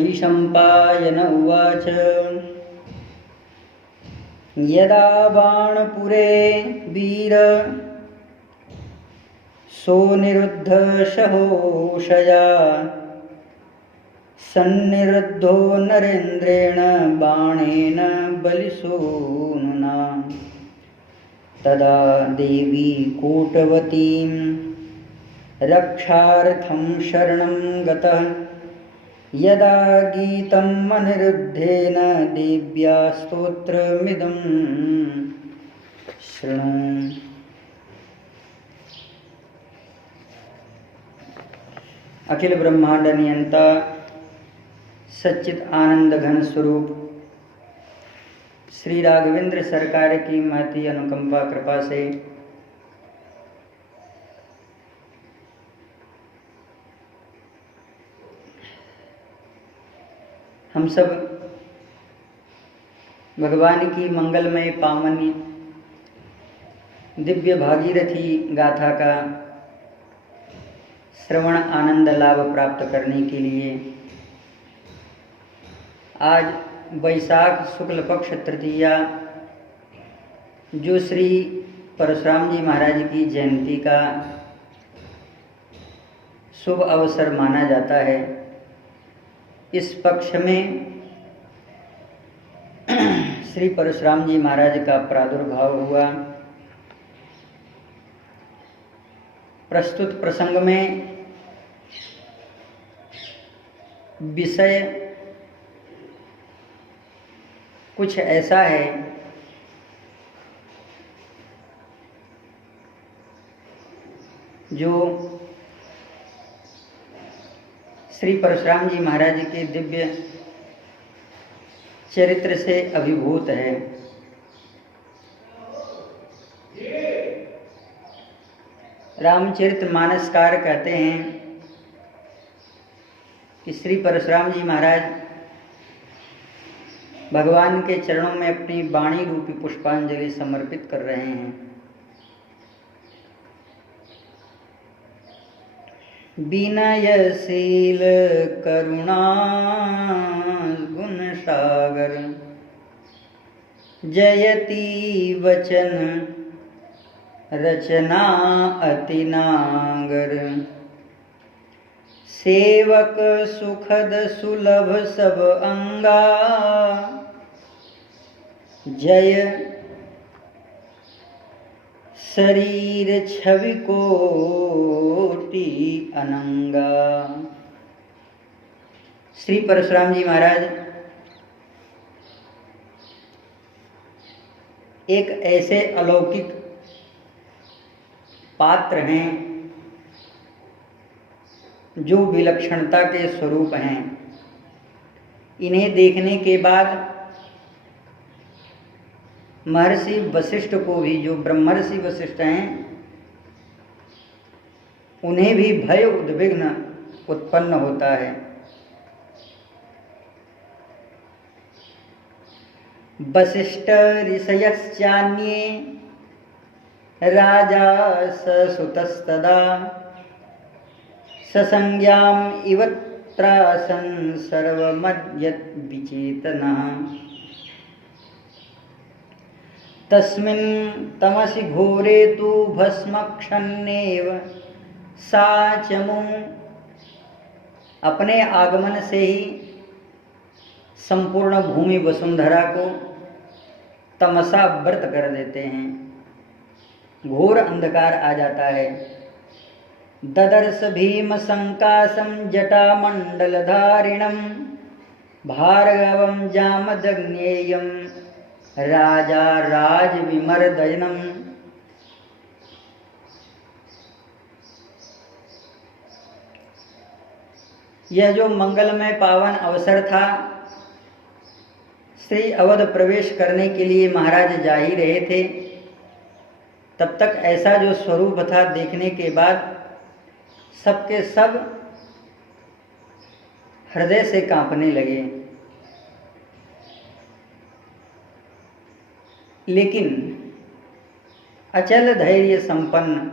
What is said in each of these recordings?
वैशम्पायन उवाच यदा बाणपुरे वीर सोऽनिरुद्ध सहोषया सन्निरुद्धो नरेन्द्रेण बाणेन बलिसूनुना तदा देवी कूटवतीं रक्षार्थं शरणं गतः यदा गीतम् अनिरुद्धेन देव्या स्तोत्रमिदं शृणु। अखिल ब्रह्मांड नियंता सच्चित आनंद घन स्वरूप श्री राघवेंद्र सरकार की महती अनुकंपा कृपा से हम सब भगवान की मंगलमय पावन दिव्य भागीरथी गाथा का श्रवण आनंद लाभ प्राप्त करने के लिए आज वैशाख शुक्ल पक्ष तृतीया जो श्री परशुराम जी महाराज की जयंती का शुभ अवसर माना जाता है। इस पक्ष में श्री परशुराम जी महाराज का प्रादुर्भाव हुआ। प्रस्तुत प्रसंग में विषय कुछ ऐसा है जो श्री परशुराम जी महाराज के दिव्य चरित्र से अभिभूत है। रामचरितमानसकार कहते हैं कि श्री परशुराम जी महाराज भगवान के चरणों में अपनी वाणी रूपी पुष्पांजलि समर्पित कर रहे हैं। विनयशील करुणा गुण सागर जयति वचन रचना अति नागर सेवक सुखद सुलभ सब अंगा जय शरीर छवि कोटि अनंगा। श्री परशुराम जी महाराज एक ऐसे अलौकिक पात्र हैं जो विलक्षणता के स्वरूप हैं। इन्हें देखने के बाद महर्षि वशिष्ठ को भी, जो ब्रह्मर्षि वशिष्ठ हैं, उन्हें भी भय उद्विग्न उत्पन्न होता है। वशिष्ठ ऋषयश्चान्ये राजा ससुतस्तदा ससंज्ञाम् इव त्रासन् सर्वमद्यत् विचेतनः तस्मिन् तमसि घोरे तु भस्मक्षन्नेव सा चमुं। अपने आगमन से ही संपूर्ण भूमि वसुंधरा को तमसा व्रत कर देते हैं, घोर अंधकार आ जाता है। ददर्श भीम संकासं जटामण्डलधारिणं भार्गवं जामदग्नेयं राजा राजविमर्दयनम्। यह जो मंगलमय पावन अवसर था, श्री अवध प्रवेश करने के लिए महाराज जा ही रहे थे, तब तक ऐसा जो स्वरूप था देखने के बाद सबके सब हृदय से कांपने लगे। लेकिन अचल धैर्य संपन्न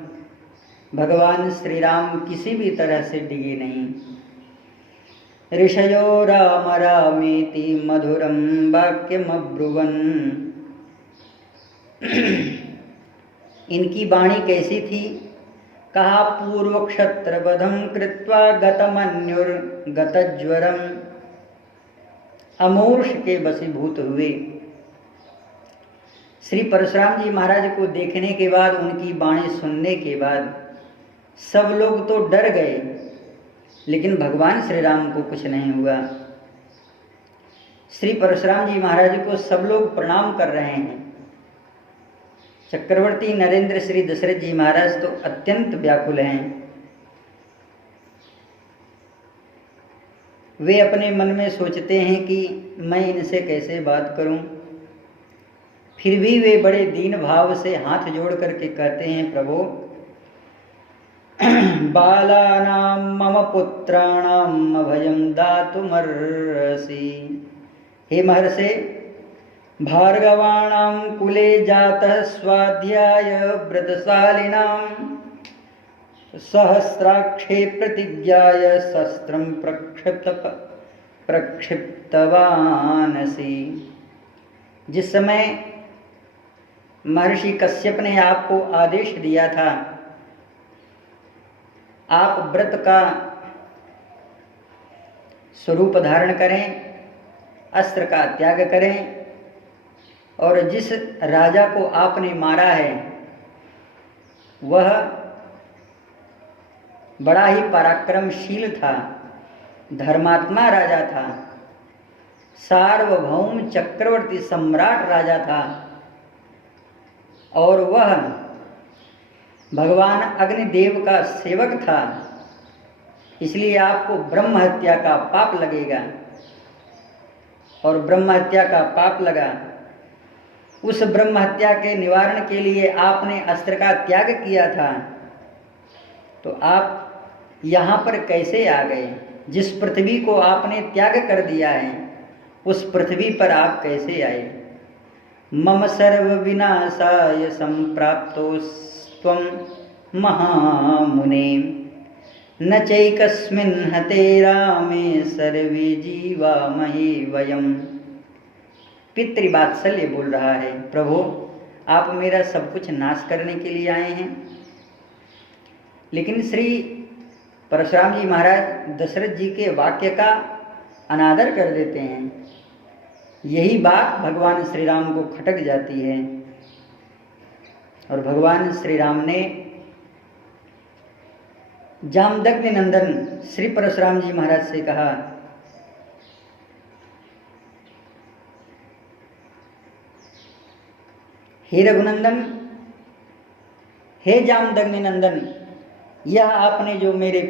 भगवान श्री राम किसी भी तरह से डिगे नहीं। ऋषयो राम रामेति मधुरं वाक्यमब्रुवन्। इनकी वाणी कैसी थी? कहा पूर्व क्षत्र वधम कृत्वा गतमन्युर्गतज्वरम। अमूर्ष के वशीभूत हुए। श्री परशुराम जी महाराज को देखने के बाद, उनकी वाणी सुनने के बाद सब लोग तो डर गए, लेकिन भगवान श्री राम को कुछ नहीं हुआ। श्री परशुराम जी महाराज को सब लोग प्रणाम कर रहे हैं। चक्रवर्ती नरेंद्र श्री दशरथ जी महाराज तो अत्यंत व्याकुल हैं। वे अपने मन में सोचते हैं कि मैं इनसे कैसे बात करूं। फिर भी वे बड़े दीन भाव से हाथ जोड़ करके कहते हैं, प्रभु बालानां मम पुत्राणां अभयं दातुमर्हसि। हे महर्षि, भार्गवाणां कुले जातः स्वाध्याय व्रतशालिनां सहस्राक्षे प्रतिज्ञाय शस्त्रं प्रक्षिप्तवानसि। जिस समय महर्षि कश्यप ने आपको आदेश दिया था आप व्रत का स्वरूप धारण करें, अस्त्र का त्याग करें, और जिस राजा को आपने मारा है वह बड़ा ही पराक्रमशील था, धर्मात्मा राजा था, सार्वभौम चक्रवर्ती सम्राट राजा था, और वह भगवान अग्निदेव का सेवक था। इसलिए आपको ब्रह्म हत्या का पाप लगेगा, और ब्रह्म हत्या का पाप लगा। उस ब्रह्म हत्या के निवारण के लिए आपने अस्त्र का त्याग किया था, तो आप यहाँ पर कैसे आ गए? जिस पृथ्वी को आपने त्याग कर दिया है उस पृथ्वी पर आप कैसे आए? मम सर्व विनाशाय संप्राप्तोस्त्वं महामुने न चैकस्मिन् हते रामे सर्वे जीवामहे वयम्। पितृवात्सल्य बोल रहा है, प्रभु आप मेरा सब कुछ नाश करने के लिए आए हैं। लेकिन श्री परशुराम जी महाराज दशरथ जी के वाक्य का अनादर कर देते हैं। यही बात भगवान श्री राम को खटक जाती है, और भगवान श्री राम ने जामदग्नि नंदन श्री परशुराम जी महाराज से कहा, हे रघुनंदन, हे जामदग्नि नंदन, यह आपने जो मेरे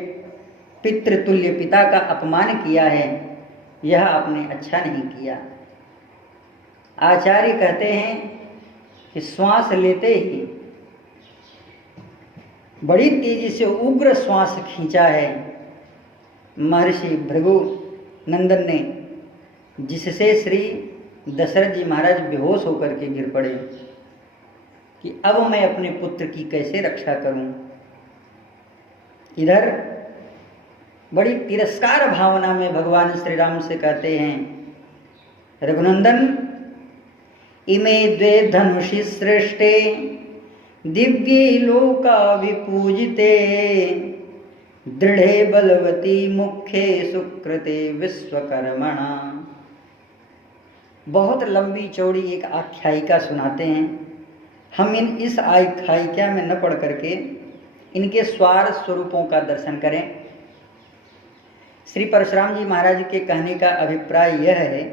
पितृतुल्य पिता का अपमान किया है यह आपने अच्छा नहीं किया। आचार्य कहते हैं कि श्वास लेते ही बड़ी तेजी से उग्र श्वास खींचा है महर्षि भृगु नंदन ने, जिससे श्री दशरथ जी महाराज बेहोश होकर के गिर पड़े कि अब मैं अपने पुत्र की कैसे रक्षा करूं। इधर बड़ी तिरस्कार भावना में भगवान श्री राम से कहते हैं, रघुनंदन, इमे द्वे धनुषि सृष्टे दिव्ये लोका विपूजिते दृढ़े बलवती मुख्ये सुकृते विश्वकर्मणा। बहुत लंबी चौड़ी एक आख्यायिका सुनाते हैं। हम इस आख्यायिका में न पढ़ करके इनके स्वार स्वरूपों का दर्शन करें। श्री परशुराम जी महाराज के कहने का अभिप्राय यह है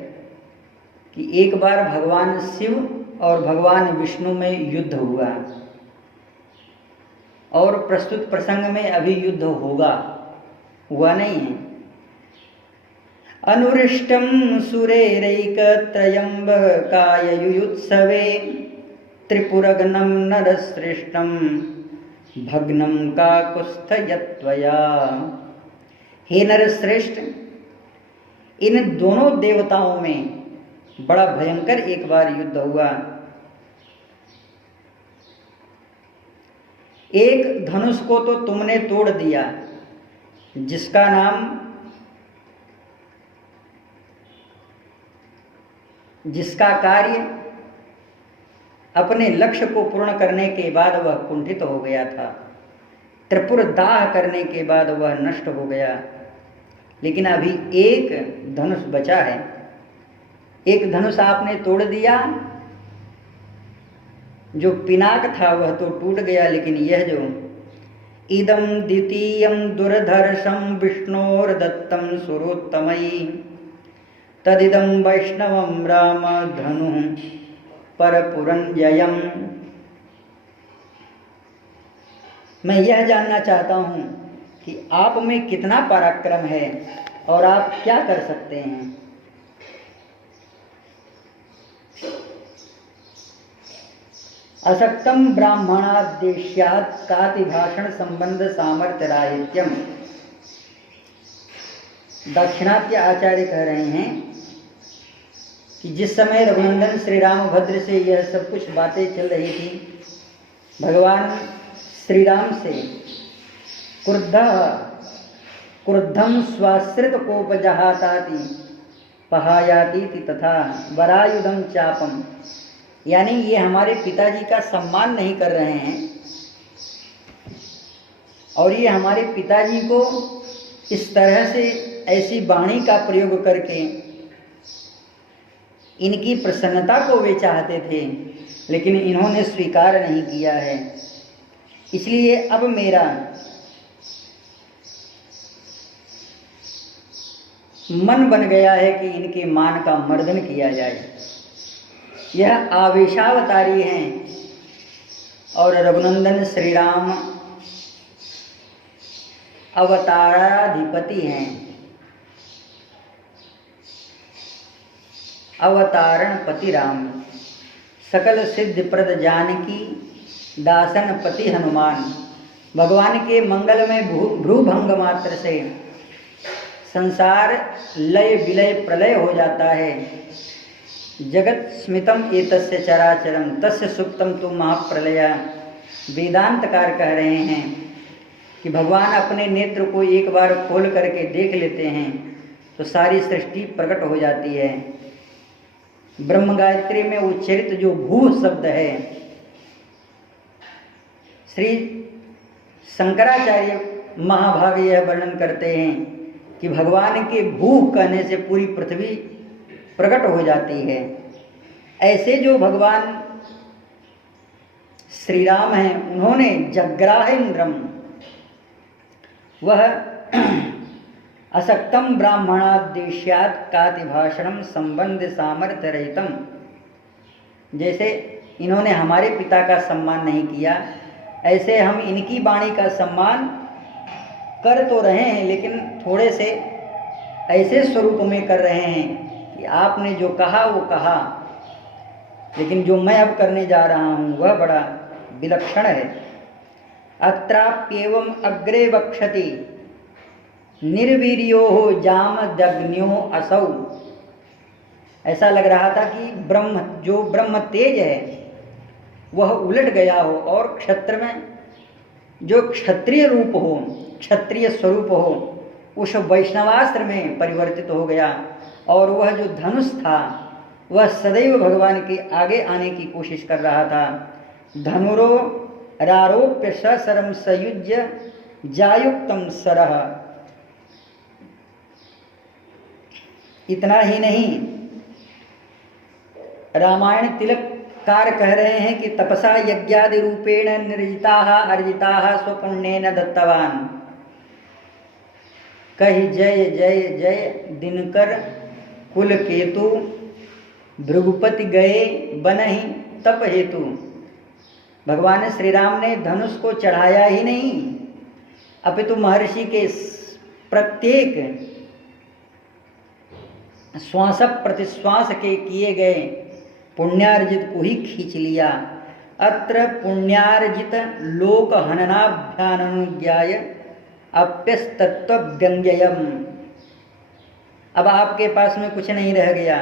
कि एक बार भगवान शिव और भगवान विष्णु में युद्ध हुआ, और प्रस्तुत प्रसंग में अभी युद्ध होगा, हुआ नहीं है। अनुरिष्टम सुरेरैक त्रयंबकायुयुत्सवे त्रिपुरगणम नरश्रेष्ठम भग्नम काकुत्स्थयत्वया। हे नरश्रेष्ठ, इन दोनों देवताओं में बड़ा भयंकर एक बार युद्ध हुआ। एक धनुष को तो तुमने तोड़ दिया, जिसका नाम जिसका कार्य अपने लक्ष्य को पूर्ण करने के बाद वह कुंठित हो गया था, त्रिपुर दाह करने के बाद वह नष्ट हो गया, लेकिन अभी एक धनुष बचा है। एक धनुष आपने तोड़ दिया, जो पिनाक था वह तो टूट गया, लेकिन यह जो इदं द्वितीयं दुर्धर्षं विष्णोर्दत्तं सुरोत्तमैः तदिदं वैष्णवं राम धनुः परपुरंजयम्। मैं यह जानना चाहता हूँ कि आप में कितना पराक्रम है और आप क्या कर सकते हैं। असक्तम ब्राह्मणादेश्यात् काति भाषण संबंध सामर्थ्य राहित्यम। दाक्षिणात्य आचार्य कह रहे हैं कि जिस समय रघुनंदन श्री रामभद्र से यह सब कुछ बातें चल रही थी, भगवान श्री राम से क्रुद्धम स्वाश्रित कोपजहाताति पहायातीति तथा वरायुधम चापम, यानी ये हमारे पिताजी का सम्मान नहीं कर रहे हैं और ये हमारे पिताजी को इस तरह से ऐसी वाणी का प्रयोग करके इनकी प्रसन्नता को वे चाहते थे, लेकिन इन्होंने स्वीकार नहीं किया है। इसलिए अब मेरा मन बन गया है कि इनके मान का मर्दन किया जाए। यह आवेशावतारी हैं और रघुनंदन श्री राम अवताराधिपति हैं, अवतारण पति राम, सकल सिद्ध प्रद जानकी दासन पति हनुमान। भगवान के मंगल में भ्रूभंग मात्र से संसार लय विलय प्रलय हो जाता है। जगत स्मितम एतस्य चराचरम तस्य सुप्तम तु महाप्रलय। वेदांतकार कह रहे हैं कि भगवान अपने नेत्र को एक बार खोल करके देख लेते हैं तो सारी सृष्टि प्रकट हो जाती है। ब्रह्म गायत्री में उच्चरित जो भू शब्द है, श्री शंकराचार्य महाभाग यह वर्णन करते हैं कि भगवान के भू कहने से पूरी पृथ्वी प्रकट हो जाती है। ऐसे जो भगवान श्री राम हैं, उन्होंने जग्राहेन्द्रम, वह असक्तम ब्राह्मणादेश्यात् काति भाषणम संबंध सामर्थ्य रहितम, जैसे इन्होंने हमारे पिता का सम्मान नहीं किया, ऐसे हम इनकी वाणी का सम्मान कर तो रहे हैं, लेकिन थोड़े से ऐसे स्वरूप में कर रहे हैं कि आपने जो कहा वो कहा, लेकिन जो मैं अब करने जा रहा हूँ वह बड़ा विलक्षण है। अत्राप्येवम् अग्रे वक्षति निर्वीर्यो जामदग्न्यो असौ। ऐसा लग रहा था कि ब्रह्म तेज है वह उलट गया हो और क्षत्र में जो क्षत्रिय रूप हो, क्षत्रिय स्वरूप हो, उस वैष्णवास्त्र में परिवर्तित हो गया और वह जो धनुष था वह सदैव भगवान के आगे आने की कोशिश कर रहा था। धनुरो रारोप्य ससरम सयुज्य जायुक्तम सरह। इतना ही नहीं, रामायण तिलककार कह रहे हैं कि तपसा यज्ञादि रूपेण निर्जिताः अर्जिताः स्वपुण्येन दत्तवान। कहि जय जय जय दिनकर कुल केतु, भृगुपति गए बनहि तप हेतु। भगवान श्री राम ने धनुष को चढ़ाया ही नहीं, अपितु महर्षि के प्रत्येक श्वास प्रतिश्वास के किए गए पुण्यार्जित को ही खींच लिया। अत्र पुण्यार्जित लोक हननाभ्यानुज्ञाय अप्यस्तत्वव्यंग्ययम्। अब आपके पास में कुछ नहीं रह गया।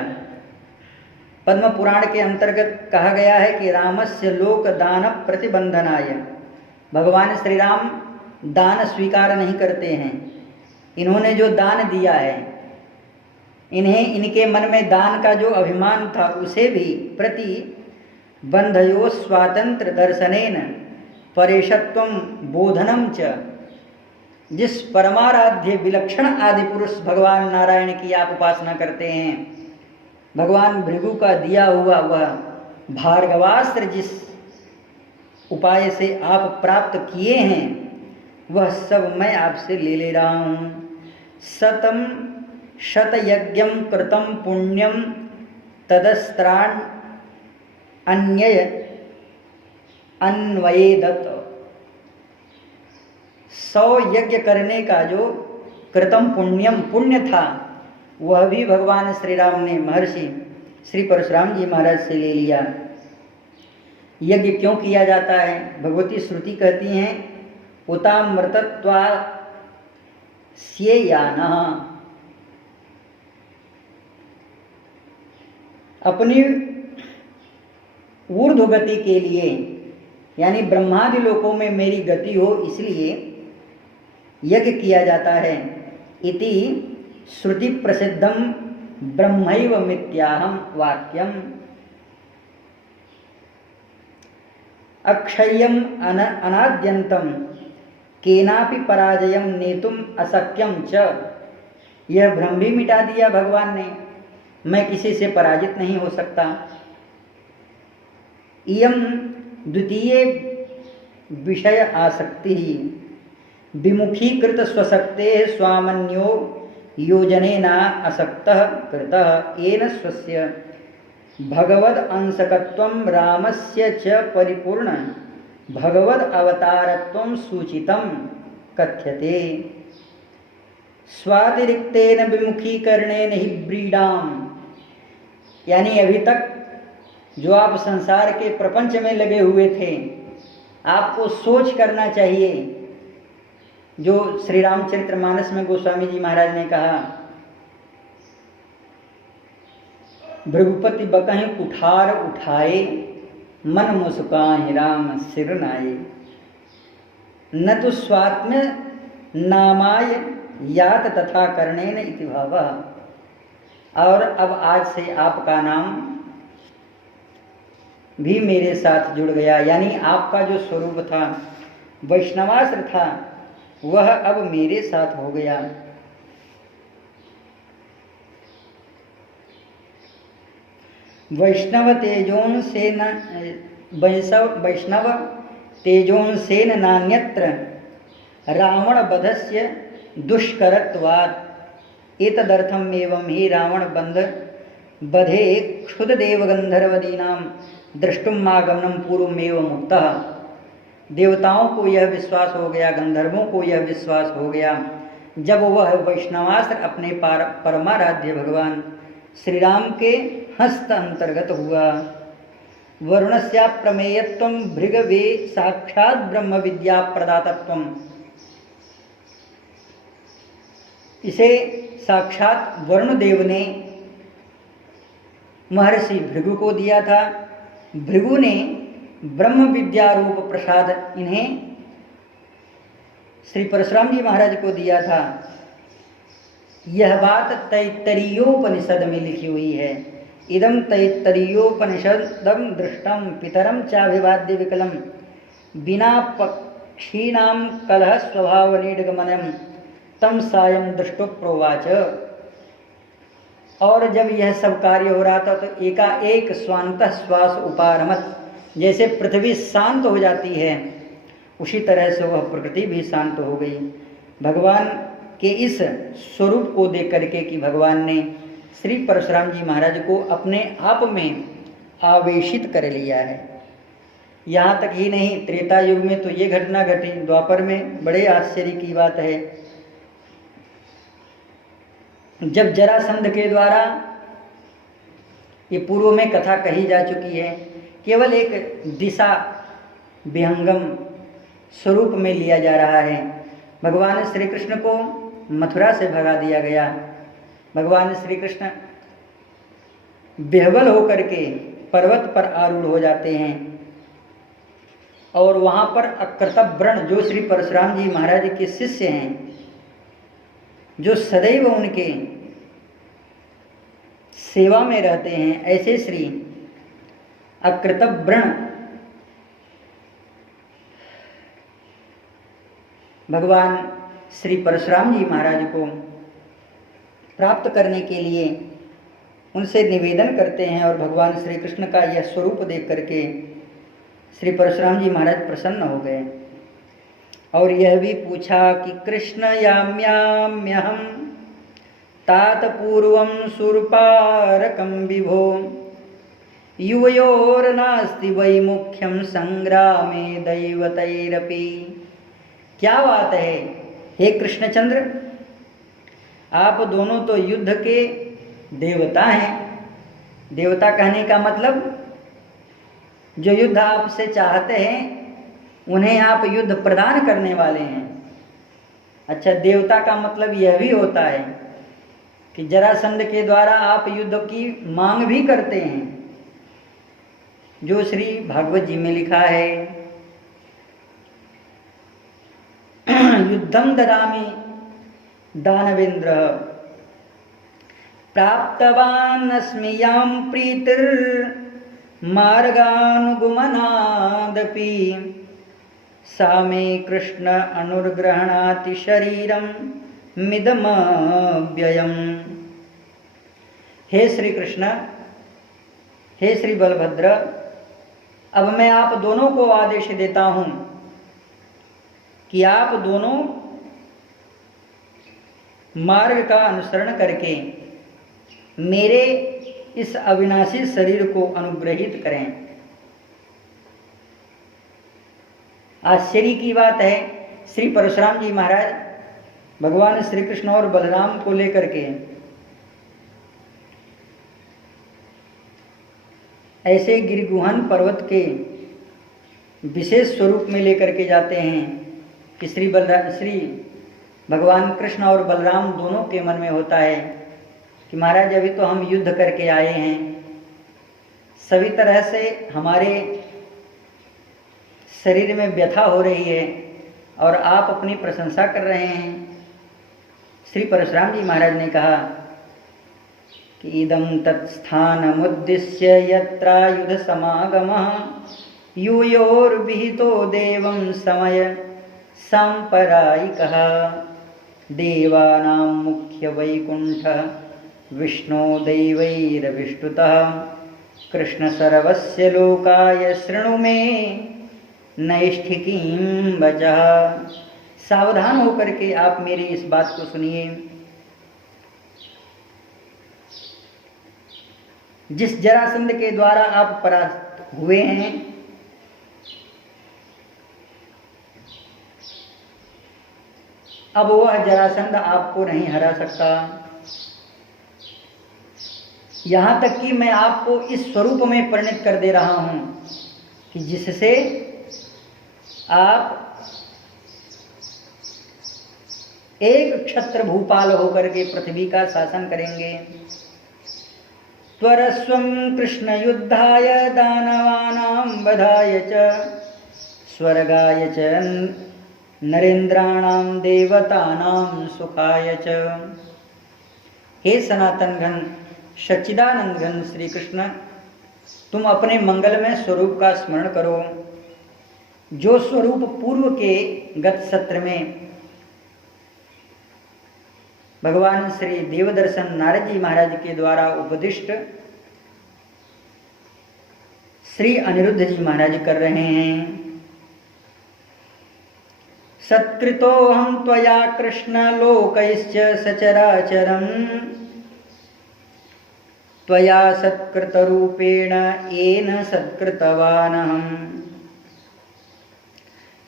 पद्म पुराण के अंतर्गत कहा गया है कि रामस्य लोक दान प्रतिबंधनाय। भगवान श्री राम दान स्वीकार नहीं करते हैं। इन्होंने जो दान दिया है इन्हें इनके मन में दान का जो अभिमान था उसे भी प्रति बंधयो स्वातंत्र दर्शनेन परेशत्वम बोधनम च। जिस परमाराध्य विलक्षण आदि पुरुष भगवान नारायण की आप उपासना करते हैं, भगवान भृगु का दिया हुआ वह भार्गवास्त्र जिस उपाय से आप प्राप्त किए हैं वह सब मैं आपसे ले रहा हूँ। शतम शतयज्ञम कृतम पुण्यम तदस्त्राण अन्यय अन्वयेदत। 100 यज्ञ करने का जो कृतम पुण्यम पुण्य था वह भी भगवान श्री राम ने महर्षि श्री परशुराम जी महाराज से ले लिया। यज्ञ क्यों किया जाता है? भगवती श्रुति कहती हैं उतामृतत्वा स्येयानः, अपनी ऊर्ध्व गति के लिए यानी ब्रह्मादि लोकों में मेरी गति हो इसलिए यज्ञ किया जाता है। इति श्रुति प्रसिद्धम ब्रह्मैव मिथ्याहम वाक्यम। अक्षय्यम अनाद्यंतम केनापि पराजयम नेतुम अशक्यम च। यह भ्रम भी मिटा दिया भगवान ने, मैं किसी से पराजित नहीं हो सकता। इयम द्वितीय विषय आसक्ति विमुखीकृत स्वशक्ते स्वामन्यो योजनेना असक्तः कृतः येन स्वस्य भगवद अंशकत्वं रामस्य च परिपूर्ण भगवद अवतारत्वं सूचितं कथ्यते। स्वातिरिक्तेन विमुखीकरणेन हि ब्रीडाम, यानी अभी तक जो आप संसार के प्रपंच में लगे हुए थे, आपको सोच करना चाहिए। जो श्री रामचरितमानस में गोस्वामी जी महाराज ने कहा, भृगुपति बकहि कुठार उठाए मन मुस्काहि राम सिर नाये। न तो स्वात्म नामाय यात तथा कर्णेन इति भावः। और अब आज से आपका नाम भी मेरे साथ जुड़ गया, यानी आपका जो स्वरूप था वैष्णवास्त्र था वह अब मेरे साथ हो गया। वैष्णव तेजों सेन नान्यत्र रावण बधस्य दुष्करत्वात्। एतदर्थम एवं ही रावण बंध बधे क्षुद देव गंधर्वदीनां द्रष्टुम आगमनम पूर्वमेव मुक्तः। देवताओं को यह विश्वास हो गया, गंधर्वों को यह विश्वास हो गया जब वह वैष्णवास्त्र अपने परमाराध्य भगवान श्री राम के हस्त अंतर्गत हुआ। वरुणस्या प्रमेयत्वं भृगवे साक्षात ब्रह्म विद्या प्रदातत्वं। इसे साक्षात वरुण देव ने महर्षि भृगु को दिया था। भृगु ने ब्रह्म विद्या रूप प्रसाद इन्हें श्री परशुराम जी महाराज को दिया था। यह बात तैत्तरीयोपनिषद में लिखी हुई है। इदम तैत्तरीयोपनिषदम दृष्टम पितरम चाभिवाद्य विकलम बिना पक्षीणां कलह स्वभाव निर्गमनम तम सायं दृष्टो प्रोवाच। और जब यह सब कार्य हो रहा था तो एकाएक स्वांतः श्वास उपारमत, जैसे पृथ्वी शांत हो जाती है उसी तरह से वह प्रकृति भी शांत हो गई भगवान के इस स्वरूप को देख करके कि भगवान ने श्री परशुराम जी महाराज को अपने आप में आवेशित कर लिया है। यहाँ तक ही नहीं, त्रेता युग में तो ये घटना घटी, द्वापर में बड़े आश्चर्य की बात है। जब जरासंध के द्वारा, ये पूर्व में कथा कही जा चुकी है, केवल एक दिशा विहंगम स्वरूप में लिया जा रहा है। भगवान श्री कृष्ण को मथुरा से भगा दिया गया। भगवान श्री कृष्ण बेहबल होकर के पर्वत पर आरूढ़ हो जाते हैं और वहाँ पर अकृतव व्रण, जो श्री परशुराम जी महाराज के शिष्य हैं, जो सदैव उनके सेवा में रहते हैं, ऐसे श्री अकृतव्रण भगवान श्री परशुराम जी महाराज को प्राप्त करने के लिए उनसे निवेदन करते हैं। और भगवान श्री कृष्ण का यह स्वरूप देख करके श्री परशुराम जी महाराज प्रसन्न हो गए और यह भी पूछा कि कृष्ण याम्याम्यहम तात पूर्वं सुरपारकं विभो युवयोर्नास्ति वै मुख्यं संग्रामे दैवतैरपि। क्या बात है हे कृष्णचंद्र, आप दोनों तो युद्ध के देवता हैं। देवता कहने का मतलब जो युद्ध आपसे चाहते हैं उन्हें आप युद्ध प्रदान करने वाले हैं। अच्छा, देवता का मतलब यह भी होता है कि जरासंध के द्वारा आप युद्ध की मांग भी करते हैं, जो श्री भागवत जी में लिखा है युद्धम ददामि दानवेंद्र प्राप्तवान अस्मि यां प्रीतिर मार्गानुगमनादपि सा मे कृष्ण अनुर्ग्रहणाति शरीरम मिदमव्ययम्। हे श्री कृष्ण, हे श्री बलभद्र, अब मैं आप दोनों को आदेश देता हूं कि आप दोनों मार्ग का अनुसरण करके मेरे इस अविनाशी शरीर को अनुग्रहित करें। आश्चर्य की बात है, श्री परशुराम जी महाराज भगवान श्री कृष्ण और बलराम को लेकर के ऐसे गिरिगुहन पर्वत के विशेष स्वरूप में लेकर के जाते हैं कि श्री भगवान कृष्ण और बलराम दोनों के मन में होता है कि महाराज अभी तो हम युद्ध करके आए हैं, सभी तरह से हमारे शरीर में व्यथा हो रही है और आप अपनी प्रशंसा कर रहे हैं। श्री परशुराम जी महाराज ने कहा कि इदं तत्स्थानमुद्दिश्य यत्रायुध समागमः यूयोर्विहितो देवं समय सांपरायिकः देवानां मुख्य वैकुंठः विष्णो दैवैरविष्टुतः कृष्ण सर्वस्य लोकाय शृणु मे नैष्ठिकीं वचः। सावधान होकर के आप मेरी इस बात को सुनिए। जिस जरासंध के द्वारा आप परास्त हुए हैं, अब वह जरासंध आपको नहीं हरा सकता। यहां तक कि मैं आपको इस स्वरूप में परिणत कर दे रहा हूं कि जिससे आप एक क्षत्र भूपाल होकर के पृथ्वी का शासन करेंगे। त्वरस्वं कृष्ण युद्धाय दानवानां वधाय च स्वर्गाय च नरेंद्राणां देवतानां सुखाय च। हे सनातन घन सच्चिदानंद घन श्री कृष्ण, तुम अपने मंगलमय स्वरूप का स्मरण करो, जो स्वरूप पूर्व के गत सत्र में भगवान श्री देवदर्शन नारद जी महाराज के द्वारा उपदिष्ट श्री अनिरुद्ध जी महाराज कर रहे हैं। सत्कृतोऽहं त्वया कृष्ण लोकैश्च सचराचरम् त्वया सत्कृतरूपेण येन सत्कृतवानहम्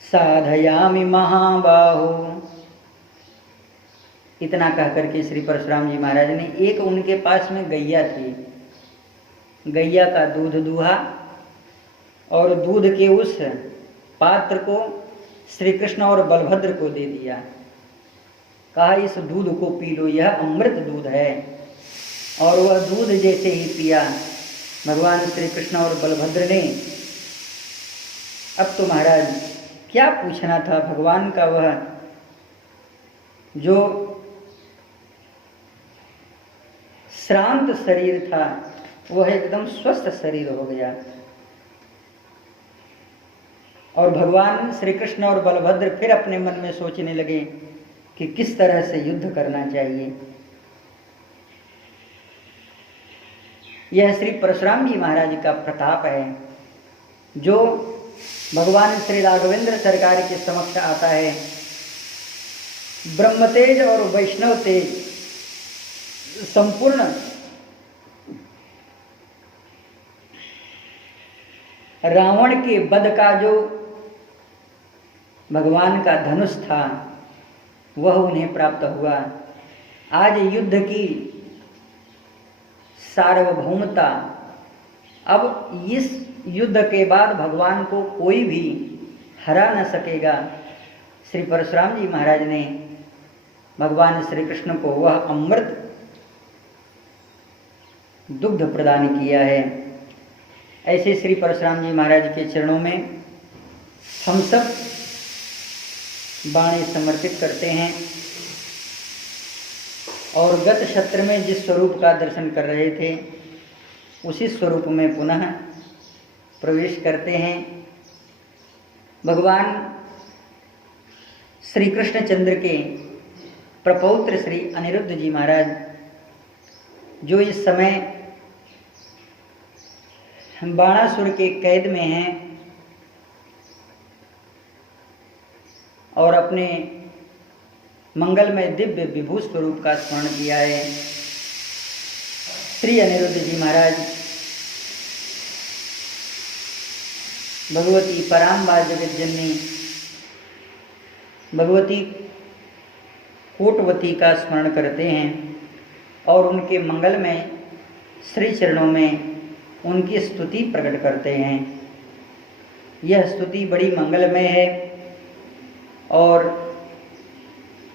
साधयामि महाबाहो। इतना कहकर के श्री परशुराम जी महाराज ने, एक उनके पास में गैया थी, गैया का दूध दूहा और दूध के उस पात्र को श्री कृष्ण और बलभद्र को दे दिया। कहा इस दूध को पी लो, यह अमृत दूध है। और वह दूध जैसे ही पिया भगवान श्री कृष्ण और बलभद्र ने, अब तो महाराज क्या पूछना था, भगवान का वह जो श्रांत शरीर था वह एकदम स्वस्थ शरीर हो गया। और भगवान श्री कृष्ण और बलभद्र फिर अपने मन में सोचने लगे कि किस तरह से युद्ध करना चाहिए। यह श्री परशुराम जी महाराज का प्रताप है जो भगवान श्री राघवेंद्र सरकार के समक्ष आता है। ब्रह्मतेज और वैष्णव तेज संपूर्ण रावण के वध का जो भगवान का धनुष था वह उन्हें प्राप्त हुआ। आज युद्ध की सार्वभौमता, अब इस युद्ध के बाद भगवान को कोई भी हरा न सकेगा। श्री परशुराम जी महाराज ने भगवान श्री कृष्ण को वह अमृत दुग्ध प्रदान किया है। ऐसे श्री परशुराम जी महाराज के चरणों में हम सब वाणी समर्पित करते हैं और गत सत्र में जिस स्वरूप का दर्शन कर रहे थे उसी स्वरूप में पुनः प्रवेश करते हैं। भगवान श्री कृष्णचंद्र के प्रपौत्र श्री अनिरुद्ध जी महाराज जो इस समय बाणासुर के कैद में हैं और अपने मंगलमय दिव्य विभू स्वरूप का स्मरण किया है। श्री अनिरुद्ध जी महाराज भगवती पराम्बा जगत जननी भगवती कोटवती का स्मरण करते हैं और उनके मंगलमय श्री चरणों में उनकी स्तुति प्रकट करते हैं। यह स्तुति बड़ी मंगलमय है और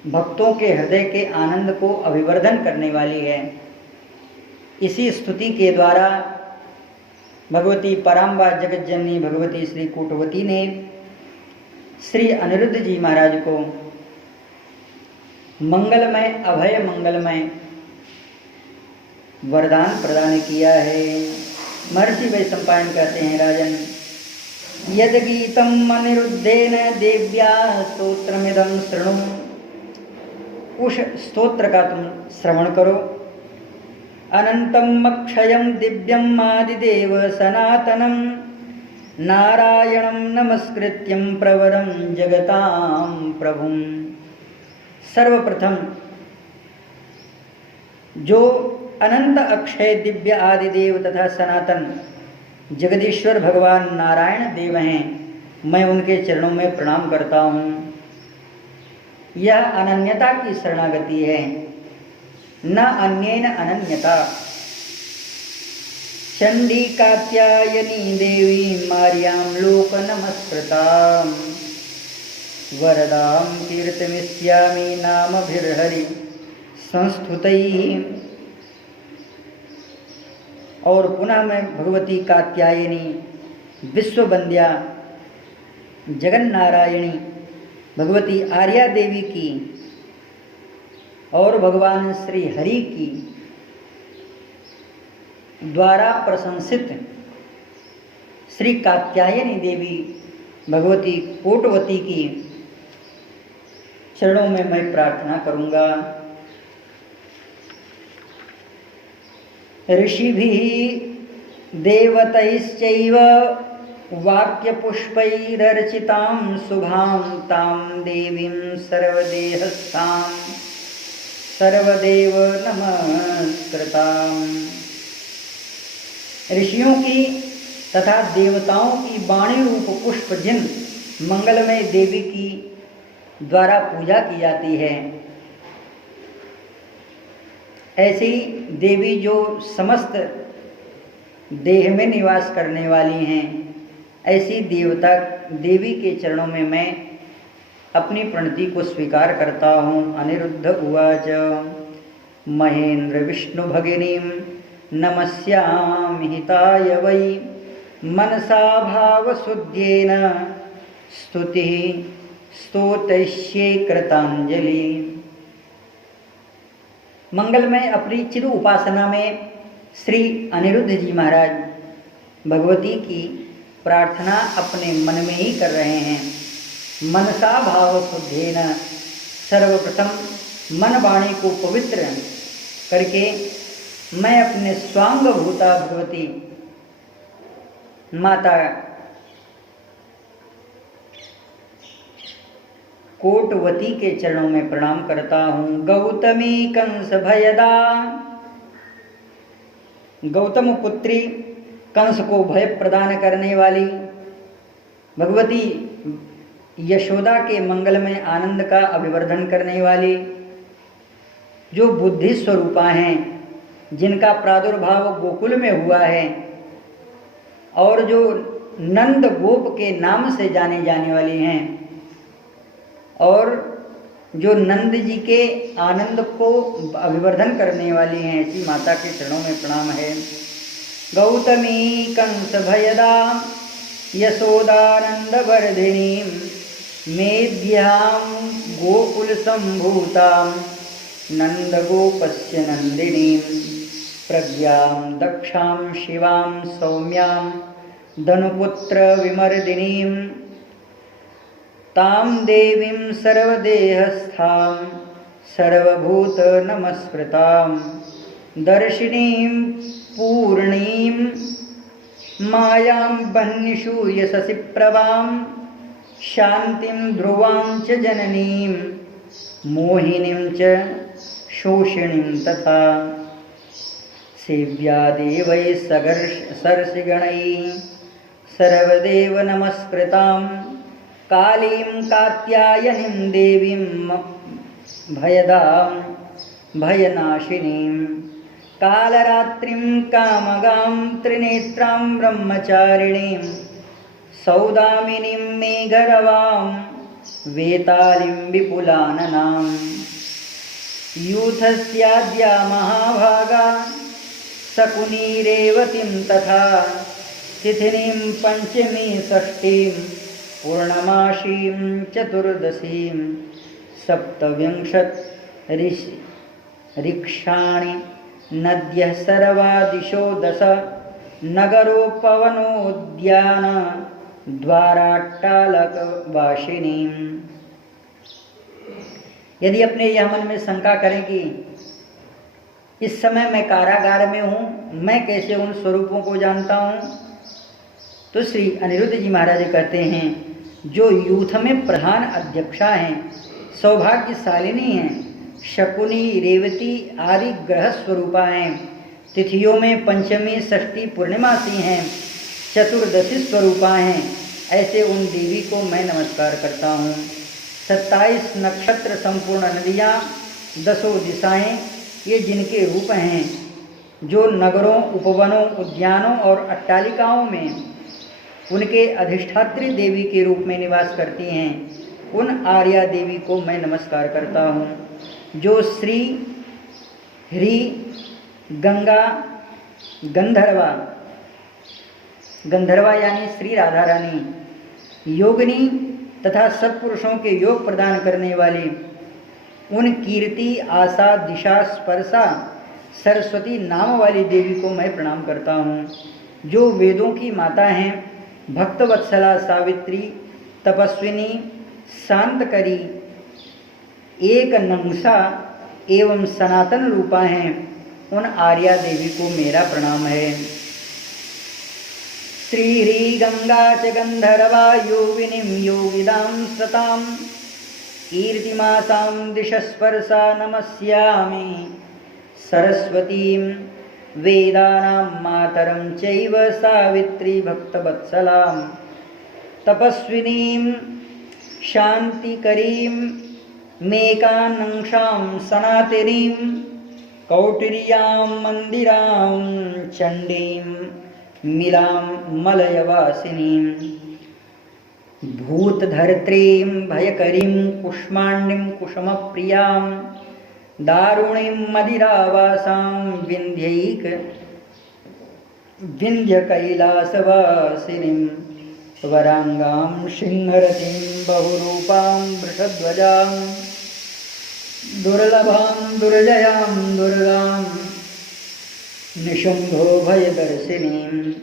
भक्तों के हृदय के आनंद को अभिवर्धन करने वाली है। इसी स्तुति के द्वारा भगवती पराम्बा जगत जननी भगवती श्री कोटवती ने श्री अनिरुद्ध जी महाराज को मंगलमय अभय मंगलमय वरदान प्रदान किया है। महर्षि वैशंपायन कहते हैं, राजन यद गीतम अनिरुद्धेन देव्या स्तोत्रमिदं शृणु, उस स्तोत्र का तुम श्रवण करो। अनंतम अक्षयम दिव्यम आदिदेव सनातनम नारायणं नमस्कृत्यं प्रवरं जगतां प्रभुं। सर्वप्रथम जो अनंत अक्षय दिव्य आदिदेव तथा सनातन जगदीश्वर भगवान नारायण देव हैं, मैं उनके चरणों में प्रणाम करता हूँ। यह अनन्यता की शरणागति है, न अन्येन अनन्यता। चंडी कात्यायनी देवी मार्यां लोक नमस्कृतां वरदां कीर्तमिष्यामि नामभिर्हरि संस्तुतैः। और पुनः मैं भगवती कात्यायनी विश्ववंद्या जगन्नारायणी भगवती आर्या देवी की और भगवान श्री हरि की द्वारा प्रशंसित श्री कात्यायनी देवी भगवती कोटवती की चरणों में मैं प्रार्थना करूंगा। ऋषिभिः देवतैश्चैव वाक्यपुष्पैरर्चितां शुभां तां देवीं सर्वदेहस्थां सर्वदेव नमस्कृताम्। ऋषियों की तथा देवताओं की वाणी रूप पुष्प जिन मंगलमय देवी की द्वारा पूजा की जाती है, ऐसी देवी जो समस्त देह में निवास करने वाली हैं, ऐसी देवता देवी के चरणों में मैं अपनी प्रणति को स्वीकार करता हूँ। अनिरुद्ध उवाच महेंद्र विष्णु भगिनीं नमस्यामि हिताय वै मनसा भावशुद्धेन स्तुतिः स्तोतयिष्ये कृताञ्जलि। मंगलमय अपनी चिद उपासना में श्री अनिरुद्ध जी महाराज भगवती की प्रार्थना अपने मन में ही कर रहे हैं। मनसा भाव शुद्धेन, सर्वप्रथम मन वाणी को पवित्र करके मैं अपने स्वांग भूता भगवती माता कोटवती के चरणों में प्रणाम करता हूँ। गौतमी कंस भयदा, गौतम पुत्री कंस को भय प्रदान करने वाली भगवती यशोदा के मंगलमय आनंद का अभिवर्धन करने वाली, जो बुद्धि स्वरूपा हैं, जिनका प्रादुर्भाव गोकुल में हुआ है और जो नंद गोप के नाम से जाने जाने वाली हैं और जो नंद जी के आनंद को अभिवर्धन करने वाली हैं, ऐसी माता के चरणों में प्रणाम है। गौतमी कंस भयदा यशोदानंद वर्धिनी मेध्यां गोकुल संभूतां नंद गोपस्य नंदिनी प्रज्ञां दक्षां शिवां सौम्यां धनुपुत्र विमर्दिनीं तां देवीं सर्वदेहस्थां सर्वभूत नमस्कृतां दर्शिनीं पूर्णीं मायां बह्निषु यशसि प्रभां शान्तिं ध्रुवां च जननीं मोहिनीं च शोषिणीं तथा सेव्या देवैः सरसिगणैः सर्वदेव नमस्कृतां कालीं कात्यायनीं देवीं भयदां भयनाशिनीं कालरात्रिं कामगां त्रिनेत्रां ब्रह्मचारिणीं सौदामिनीं मेघरवां वेतालीं विपुलाननां यूथस्याद्या महाभागा शकुनी रेवतीं तथा तिथिनीं पंचमी षष्ठीं पूर्णमासीं चतुर्दशीं सप्तविंशत् ऋक्षाणि नद्यः सर्वा दिशो दश नगरोपवनोद्यान द्वाराट्टालकवासिनीं। यदि अपने यह मन में शंका करें कि इस समय मैं कारागार में हूँ, मैं कैसे उन स्वरूपों को जानता हूँ, तो श्री अनिरुद्ध जी महाराज कहते हैं, जो यूथ में प्रधान अध्यक्षा हैं, सौभाग्यशालिनी हैं, शकुनी रेवती आदि ग्रह स्वरूपा हैं, तिथियों में पंचमी षष्ठी पूर्णिमासी हैं, चतुर्दशी स्वरूपा हैं, ऐसे उन देवी को मैं नमस्कार करता हूँ। 27 नक्षत्र संपूर्ण नदियाँ, 10 दिशाएं, ये जिनके रूप हैं, जो नगरों, उपवनों, उद्यानों और अट्टालिकाओं में उनके अधिष्ठात्री देवी के रूप में निवास करती हैं, उन आर्या देवी को मैं नमस्कार करता हूँ। जो श्री हरि गंगा गंधर्वा यानी श्री राधा रानी, योगिनी तथा सत्पुरुषों के योग प्रदान करने वाली, उन कीर्ति आशा दिशा स्पर्शा सरस्वती नाम वाली देवी को मैं प्रणाम करता हूँ। जो वेदों की माता हैं, भक्तवत्सला सावित्री, तपस्विनी, शांतकरी, एक नंसा एवं सनातन रूपा हैं, उन आर्या देवी को मेरा प्रणाम है। श्री गंगा च गंधर्वा योगिनीं योगिदां सतां कीर्तिमासां दिशस्पर्शा नमस्यामि सरस्वतीं वेदानां मातरं चैव सावित्री भक्तवत्सलां तपस्विनीं शान्तिकरीं मेकानंक्षां सनातनीं कौटिर्यां मंदिरां चंडीं मिलां मलयवासिनीं भूतधर्त्रीं भयकरीं कुष्माण्डीं कुसुमप्रियां दारुणीं मदिरावासां विन्ध्यकैलासवासिनीं वरांगां सिंहरतीं बहुरूपां वृषध्वजां दुर्लभां दुर्जयां दुर्गां निशुंभो भयदर्शिनीं।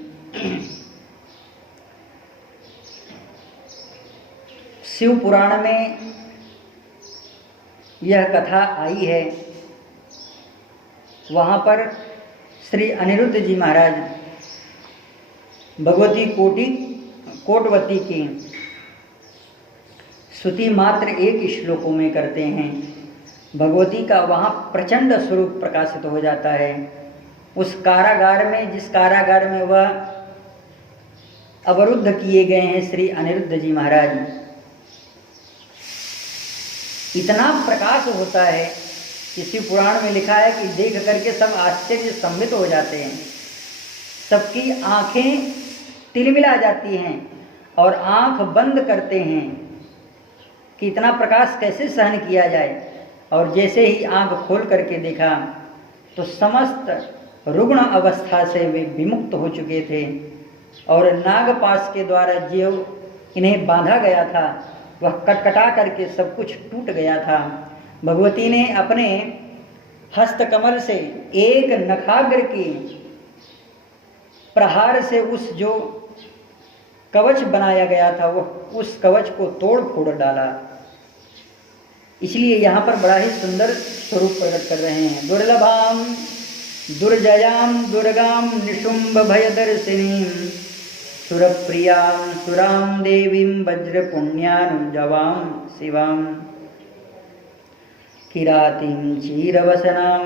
शिव पुराण में यह कथा आई है। वहाँ पर श्री अनिरुद्ध जी महाराज भगवती कोटवती की स्तुति मात्र एक श्लोकों में करते हैं। भगवती का वहाँ प्रचंड स्वरूप प्रकाशित हो जाता है। उस कारागार में, जिस कारागार में वह अवरुद्ध किए गए हैं श्री अनिरुद्ध जी महाराज, इतना प्रकाश होता है कि शिव पुराण में लिखा है कि देख करके सब आश्चर्य सम्मित हो जाते हैं। सबकी आंखें तिलमिला जाती हैं और आंख बंद करते हैं कि इतना प्रकाश कैसे सहन किया जाए। और जैसे ही आंख खोल करके देखा तो समस्त रुग्ण अवस्था से वे विमुक्त हो चुके थे और नागपाश के द्वारा जो इन्हें बांधा गया था वह कटकटा करके सब कुछ टूट गया था। भगवती ने अपने हस्तकमल से एक नखाग्र की प्रहार से उस जो कवच बनाया गया था वह उस कवच को तोड़ फोड़ डाला। इसलिए यहाँ पर बड़ा ही सुंदर स्वरूप प्रकट कर रहे हैं। दुर्लभाम दुर्जयाम दुर्गाम निशुंभ भयदर्शिनीं सुरप्रियां सुरां देवीं वज्रपुण्यानुजवां शिवां किरातीं चीरवसनां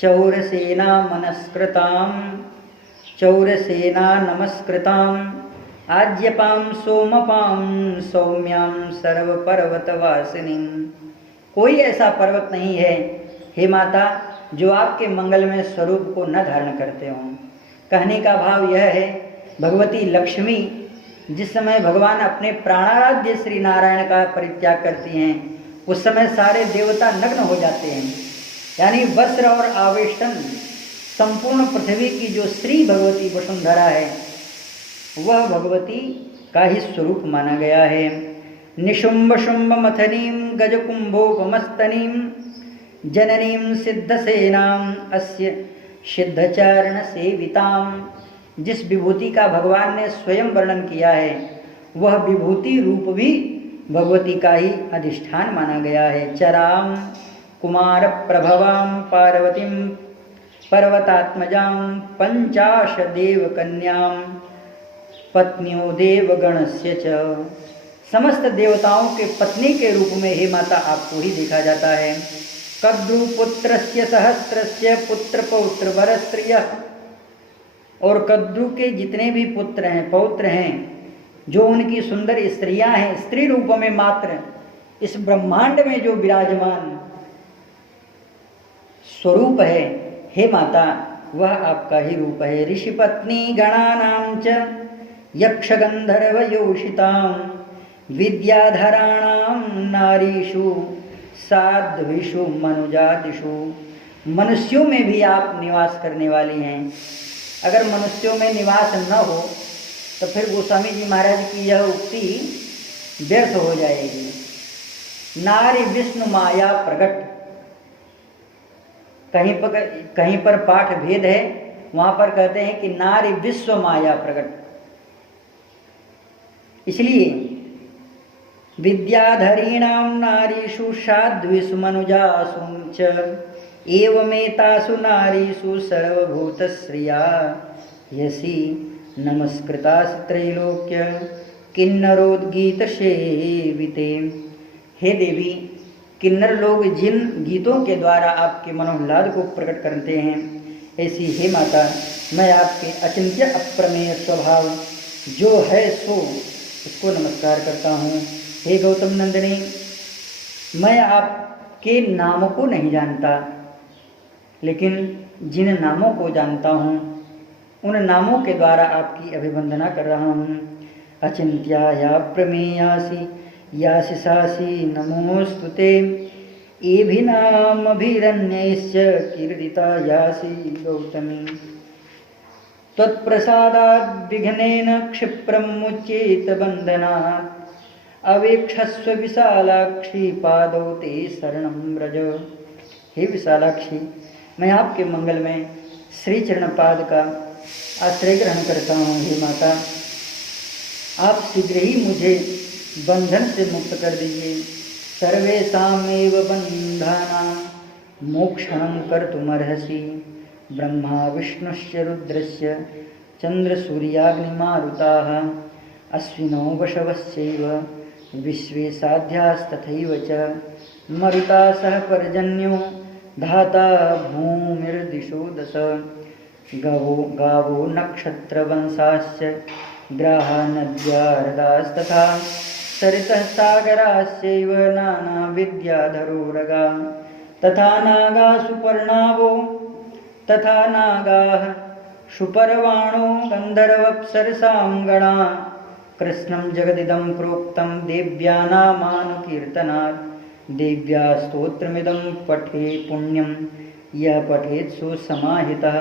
चौरसेना नमस्कृतां आज्यपां सोमपां सौम्यां सर्वपर्वतवासिनीं। कोई ऐसा पर्वत नहीं है हे माता जो आपके मंगलमय स्वरूप को न धारण करते हों। कहने का भाव यह है, भगवती लक्ष्मी जिस समय भगवान अपने प्राणाराध्य श्री नारायण का परित्याग करती हैं उस समय सारे देवता नग्न हो जाते हैं। यानी वस्त्र और आवेष्टन संपूर्ण पृथ्वी की जो श्री भगवती वसुंधरा है वह भगवती का ही स्वरूप माना गया है। निशुंभ शुंभ मथनीं गजकुंभोपमस्तनीं जननीं सिद्धसेनां अस्य सिद्धचारण सेवितां। जिस विभूति का भगवान ने स्वयं वर्णन किया है वह विभूति रूप भी भगवती का ही अधिष्ठान माना गया है। चरां कुमार प्रभवां पार्वतीं पर्वतात्मजां पंचाश देव कन्यां पत्नियों देवगणस्य च। समस्त देवताओं के पत्नी के रूप में हे माता आपको ही देखा जाता है। कद्रु पुत्रस्य सहस्रस्य पुत्र पौत्र वरस्त्रियः। और कद्रु के जितने भी पुत्र हैं पौत्र हैं जो उनकी सुंदर स्त्रियां हैं स्त्री रूप में मात्र इस ब्रह्मांड में जो विराजमान स्वरूप है हे माता वह आपका ही रूप है। ऋषि पत्नी गणानां च यक्ष गंधर्व योषितां विद्याधराणां नारीषु साध्वीषु मनुजातिषु। मनुष्यों में भी आप निवास करने वाली हैं। अगर मनुष्यों में निवास न हो तो फिर गोस्वामी जी महाराज की यह उक्ति व्यर्थ हो जाएगी। नारी विष्णु माया प्रकट। कहीं पर पाठ भेद है, वहां पर कहते हैं कि नारी विश्व माया प्रकट। इसलिए विद्याधरीणां नारीषु साध्वीषु मनुजासु च एवमेतासु नारीषु सर्वभूतश्रिया यसी नमस्कृतास् त्रैलोक्य किन्नरोद्गीत सेविते। हे देवी, किन्नर लोग जिन गीतों के द्वारा आपके मनोह्लाद को प्रकट करते हैं ऐसी हे माता मैं आपके अचिंत्य अप्रमेय स्वभाव जो है सो उसको नमस्कार करता हूँ। हे गौतम नंदिनी, मैं आपके नामों को नहीं जानता लेकिन जिन नामों को जानता हूँ उन नामों के द्वारा आपकी अभिवंदना कर रहा हूँ। अचिंत्याया प्रमेयासि यासि सासि नमोस्तुते एभिनामभिरन्यैश्च कीर्तिता यासि गौतमी। त्वत्प्रसादाद् विघ्नेन क्षिप्रं मुच्येत बन्धनात् अवेक्षस्व विशालाक्षी पादौ ते शरणं व्रज। हे विशालाक्षी, मैं आपके मंगल में श्री चरण पाद का आश्रय ग्रहण करता हूँ। हे माता, आप शीघ्र ही मुझे बंधन से मुक्त कर दीजिए। सर्वेषामेव बन्धानां मोक्षणं कर्तुमर्हसि। ब्रह्मा विष्णुश्च रुद्रस्य चन्द्रसूर्याग्निमारुताः अश्विनौ वशवश्चैव विश्वे साध्यास्तथैव च। मरुता सह पर्जन्यो धाता भूमिर्दिशो दश। गावो नक्षत्रवंशाश्च ग्राहा नद्या हृदास्तथा। सरितः सागराश्चैव नानाविद्याधरोरगा। तथा नागा सुपर्णावो तथा नागाः सुपर्वाणो गन्धर्वप्सरसां गणा। कृष्णं जगदिदं प्रोक्तं देव्यानामानुकीर्तनात्। देव्या स्तोत्रमिदं पठे पुण्यं यः पठेत् सो समाहितः।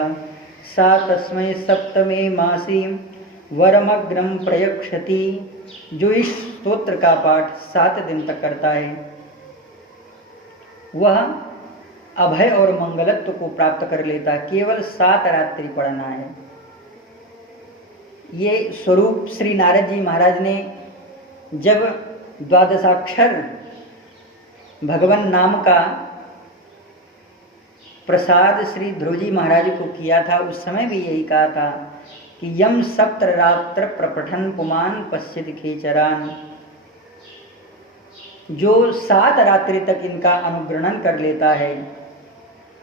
सा तस्मै सप्तमे मासी वरमग्रम प्रयक्षति। जो इस स्तोत्र का पाठ 7 दिन तक करता है वह अभय और मंगलत्व को प्राप्त कर लेता है। केवल 7 रात्रि पढ़ना है। ये स्वरूप श्री नारद जी महाराज ने जब द्वादशाक्षर भगवान नाम का प्रसाद श्री ध्रुव जी महाराज को किया था, उस समय भी यही कहा था कि यम सप्तरात्र प्रपठन पुमान पश्चिद खेचरान। जो 7 रात्रि तक इनका अनुग्रहण कर लेता है,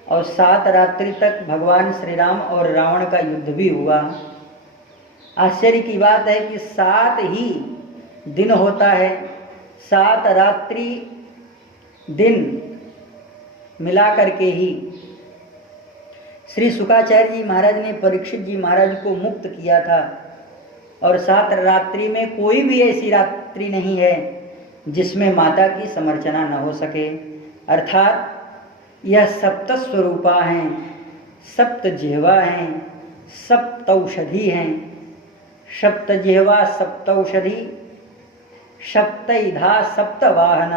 और 7 रात्रि तक भगवान श्री राम और रावण का युद्ध भी हुआ। आश्चर्य की बात है कि 7 ही दिन होता है, 7 रात्रि दिन मिला करके ही श्री शुकाचार्य जी महाराज ने परीक्षित जी महाराज को मुक्त किया था। और 7 रात्रि में कोई भी ऐसी रात्रि नहीं है जिसमें माता की समर्चना न हो सके। अर्थात यह सप्त स्वरूपा हैं, सप्त जिह्वा हैं, सप्तौषधि हैं। सप्त जिह्वा सप्तौषधि सप्तैधा सप्तवाहन।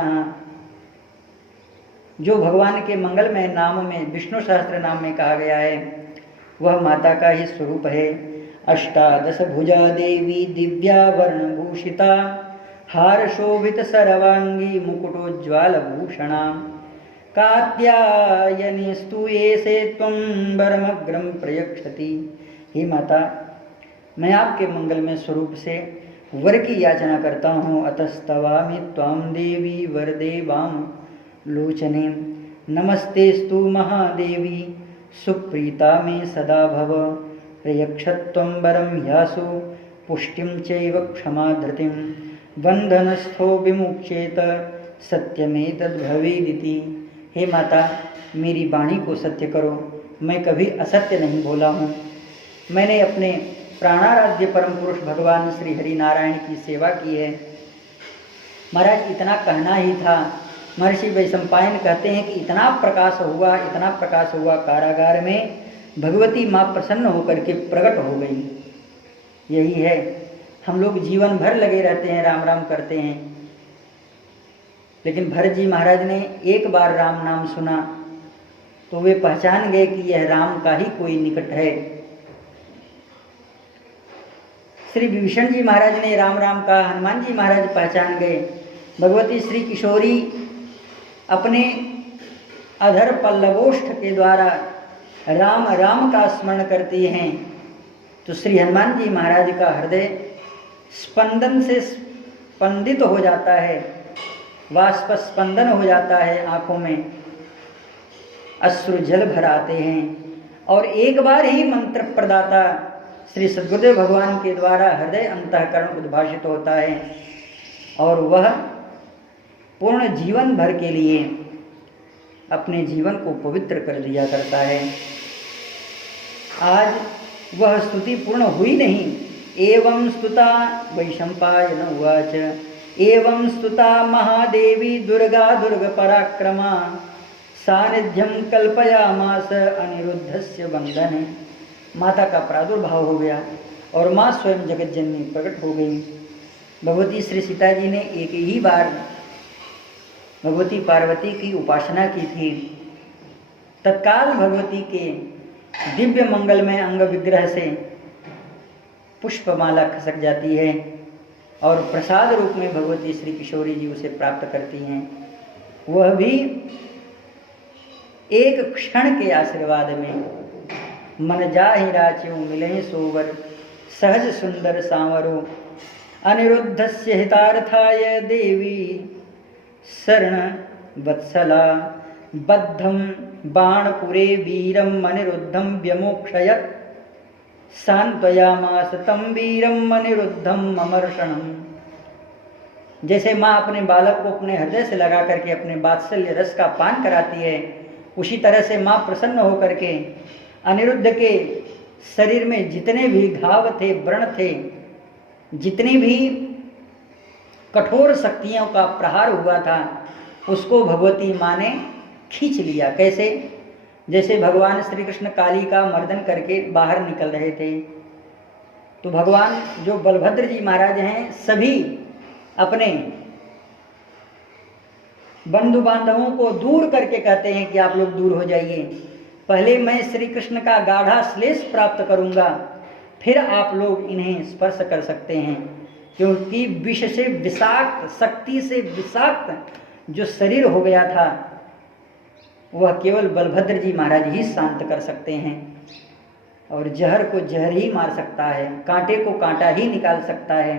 जो भगवान के मंगलमय नाम में विष्णु सहस्त्र नाम में कहा गया है वह माता का ही स्वरूप है। अष्टादश भुजा देवी दिव्या वर्णभूषिता। हार शोभित सर्वांगी मुकुटोज्ज्वल भूषणा। कात्यायनीस्तु येसे त्वं वरमग्रम प्रयक्षति। हे माता, मैं आपके मंगलमय स्वरूप से वर की याचना करता हूँ। अतस्तवामि त्वां देवी वरदेवां लोचने। नमस्तेस्तु महादेवी सुप्रीता मे सदा भव। प्रयक्षत्वं वरं ह्यासु पुष्टिं चैव क्षमा धृतिं। बंधनस्थो विमुच्येत सत्यमेतद्भवेदिति। हे माता, मेरी वाणी को सत्य करो, मैं कभी असत्य नहीं बोला हूँ। मैंने अपने प्राणाराध्य परम पुरुष भगवान श्री हरि नारायण की सेवा की है। महाराज, इतना कहना ही था। महर्षि वैशंपायन कहते हैं कि इतना प्रकाश हुआ कारागार में, भगवती माँ प्रसन्न होकर के प्रकट हो गई। यही है, हम लोग जीवन भर लगे रहते हैं, राम राम करते हैं, लेकिन भरत जी महाराज ने एक बार राम नाम सुना तो वे पहचान गए कि यह राम का ही कोई निकट है। श्री विभीषण जी महाराज ने राम राम का, हनुमान जी महाराज पहचान गए। भगवती श्री किशोरी अपने अधर पल्लवोष्ठ के द्वारा राम राम का स्मरण करती हैं तो श्री हनुमान जी महाराज का हृदय स्पंदन से स्पंदित हो जाता है, वाष्प स्पंदन हो जाता है, आंखों में अश्रु जल भर आते हैं। और एक बार ही मंत्र प्रदाता श्री सद्गुरुदेव भगवान के द्वारा हृदय अंतःकरण उद्भाषित होता है और वह पूर्ण जीवन भर के लिए अपने जीवन को पवित्र कर दिया करता है। आज वह स्तुति पूर्ण हुई नहीं। एवं स्तुता वैशंपायन उवाच। एवं स्तुता महादेवी दुर्गा दुर्ग पराक्रमा। सानिध्यम कल्पयामास अनिरुद्धस्य बंधने। माता का प्रादुर्भाव हो गया और माँ स्वयं जगत जननी प्रकट हो गई। भगवती श्री सीता जी ने एक ही बार भगवती पार्वती की उपासना की थी। तत्काल भगवती के दिव्य मंगलमय अंग विग्रह से पुष्पमाला खसक जाती है और प्रसाद रूप में भगवती श्री किशोरी जी उसे प्राप्त करती हैं। वह भी एक क्षण के आशीर्वाद में। मन जाहि राच्यो मिलहि सोवर, सहज सुंदर सांवरो, अनिरुद्धस्य हितार्थाय देवी शरण वत्सला, बद्धम बाणपुरे वीरम अनिरुद्धम व्यमोक्षयत्, सांत्वयामास तम वीरम अनिरुद्धम अमर्षणम। जैसे माँ अपने बालक को अपने हृदय से लगा करके अपने वात्सल्य रस का पान कराती है, उसी तरह से माँ प्रसन्न होकर के अनिरुद्ध के शरीर में जितने भी घाव थे, व्रण थे, जितनी भी कठोर शक्तियों का प्रहार हुआ था, उसको भगवती माँ ने खींच लिया। कैसे? जैसे भगवान श्री कृष्ण काली का मर्दन करके बाहर निकल रहे थे, तो भगवान जो बलभद्र जी महाराज हैं, सभी अपने बंधु बांधवों को दूर करके कहते हैं कि आप लोग दूर हो जाइए, पहले मैं श्री कृष्ण का गाढ़ा श्लेष प्राप्त करूंगा, फिर आप लोग इन्हें स्पर्श कर सकते हैं, क्योंकि विष से विषाक्त, शक्ति से विषाक्त जो शरीर हो गया था, वह केवल बलभद्र जी महाराज ही शांत कर सकते हैं। और जहर को जहर ही मार सकता है, कांटे को कांटा ही निकाल सकता है,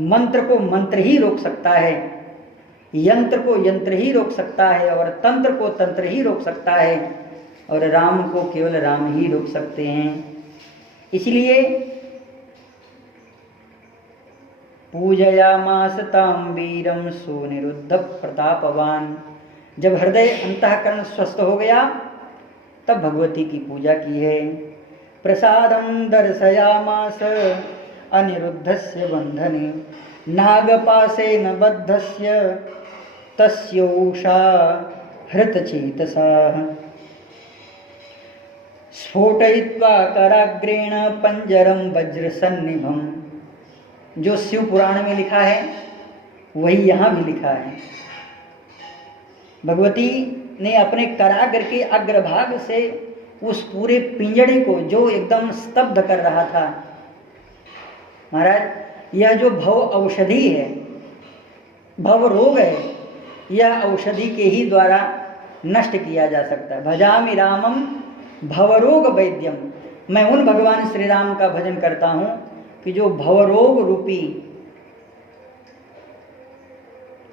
मंत्र को मंत्र ही रोक सकता है, यंत्र को यंत्र ही रोक सकता है, और तंत्र को तंत्र ही रोक सकता है, और राम को केवल राम ही रोक सकते हैं। इसलिए पूजयामास ताम वीरम सुनिरुद्ध प्रतापवान। जब हृदय अंतःकरण स्वस्थ हो गया, तब भगवती की पूजा की है। प्रसादम दर्शयामास अनिरुद्धस्य बंधने, नागपाशेन बद्धस्य तस्योषा हृतचेतसाः, स्फोटयित्वा कराग्रेण पंजरम वज्रसन्निभम। जो शिव पुराण में लिखा है वही यहाँ भी लिखा है। भगवती ने अपने कराग्र के अग्रभाग से उस पूरे पिंजड़े को जो एकदम स्तब्ध कर रहा था, महाराज, यह जो भव औषधि है, भव रोग है, यह औषधि के ही द्वारा नष्ट किया जा सकता है। भजामि रामम भवरोग वैद्यम। मैं उन भगवान श्री राम का भजन करता हूँ कि जो भवरोग रूपी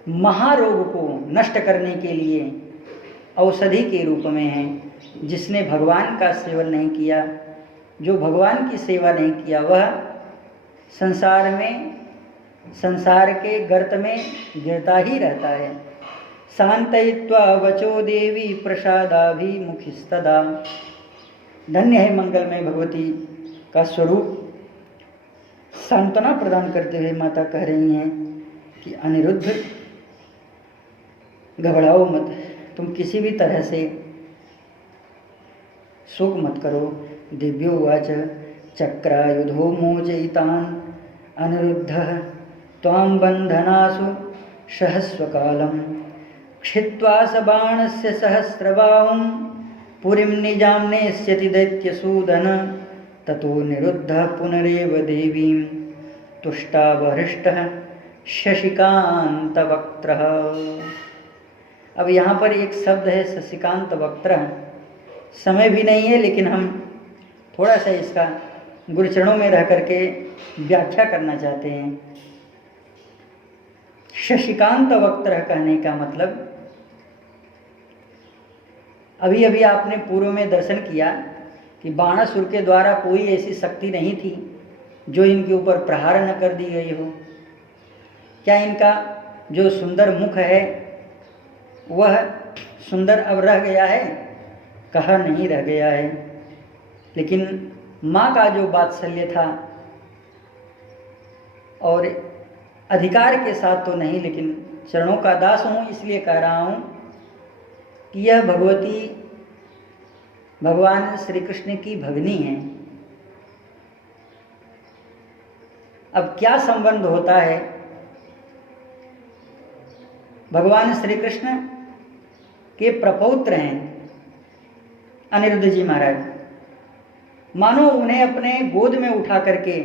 महारोग को नष्ट करने के लिए औषधि के रूप में है। जिसने भगवान का सेवन नहीं किया, जो भगवान की सेवा नहीं किया, वह संसार में, संसार के गर्त में गिरता ही रहता है। शांतयित्वा वचो देवी प्रसादाभिमुखिस्तदा। धन्य है मंगलमय भगवती का स्वरूप। सांत्वना प्रदान करते हुए माता कह रही हैं कि अनिरुद्ध, घबराओ मत, तुम किसी भी तरह से शोक मत करो। दिव्योवाच चक्रायुधो मोचयितान् अनिरुद्धः त्वां बन्धनासु सहस्वकालं, क्षित्वा स बाणस्य सहस्रबाहुं पुरीं निजां नेष्यति दैत्यसूदन, ततो निरुद्धः पुनरेव देवीं तुष्टावहृष्टः शशिकान्तवक्त्रः। अब यहाँ पर एक शब्द है शशिकांत वक्त्रः। समय भी नहीं है, लेकिन हम थोड़ा सा इसका गुरुचरणों में रह करके व्याख्या करना चाहते हैं। शशिकांत वक्त्रः कहने का मतलब, अभी अभी आपने पूर्व में दर्शन किया कि बाणासुर के द्वारा कोई ऐसी शक्ति नहीं थी जो इनके ऊपर प्रहार न कर दी गई हो। क्या इनका जो सुंदर मुख है वह सुंदर अब रह गया है? कहा नहीं रह गया है, लेकिन माँ का जो वात्सल्य था, और अधिकार के साथ तो नहीं, लेकिन चरणों का दास हूँ इसलिए कह रहा हूँ कि यह भगवती भगवान श्री कृष्ण की भगनी है। अब क्या संबंध होता है भगवान श्री कृष्ण के प्रपौत्र हैं अनिरुद्ध जी महाराज। मानो उन्हें अपने गोद में उठा करके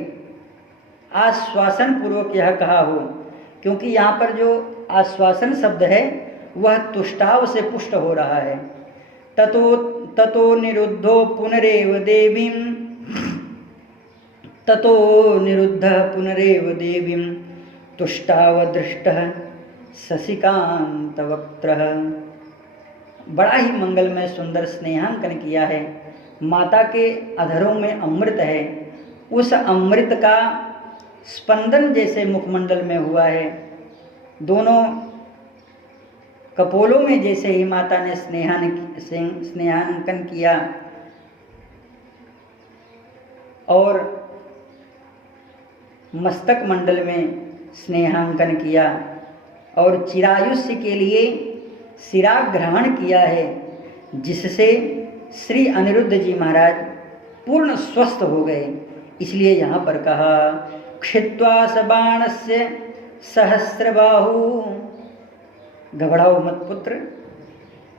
आश्वासन पूर्वक यह कहा हो, क्योंकि यहाँ पर जो आश्वासन शब्द है वह तुष्टाव से पुष्ट हो रहा है। ततो निरुद्धो पुनरेव देवीं, ततो निरुद्ध पुनरेव देवीं तुष्टाव दृष्टः शशिकांत वक्त्रः। बड़ा ही मंगलमय सुंदर स्नेहांकन किया है। माता के अधरों में अमृत है, उस अमृत का स्पंदन जैसे मुखमंडल में हुआ है। दोनों कपोलों में जैसे ही माता ने स्नेहांकन किया और मस्तक मंडल में स्नेहांकन किया और चिरायुष्य के लिए सिरा ग्रहण किया है, जिससे श्री अनिरुद्ध जी महाराज पूर्ण स्वस्थ हो गए। इसलिए यहाँ पर कहा क्षित्वा स बाणस्य सहस्रबाहु। घबराओ मत पुत्र,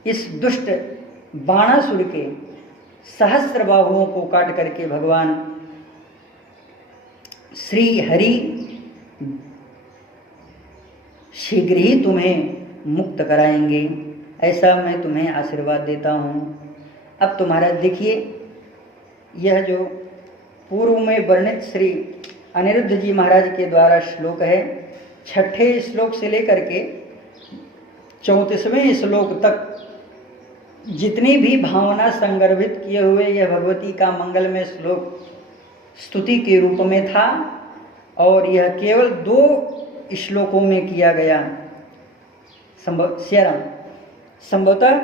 इस दुष्ट बाणासुर के सहस्र बाहुओं को काट करके भगवान श्री हरि शीघ्र ही तुम्हें मुक्त कराएंगे, ऐसा मैं तुम्हें आशीर्वाद देता हूँ। अब तुम्हारा देखिए, यह जो पूर्व में वर्णित श्री अनिरुद्ध जी महाराज के द्वारा श्लोक है, छठे श्लोक से लेकर के 34वें श्लोक तक जितनी भी भावना संगर्भित किए हुए यह भगवती का मंगलमय श्लोक स्तुति के रूप में था, और यह केवल 2 श्लोकों में किया गया। संभवतः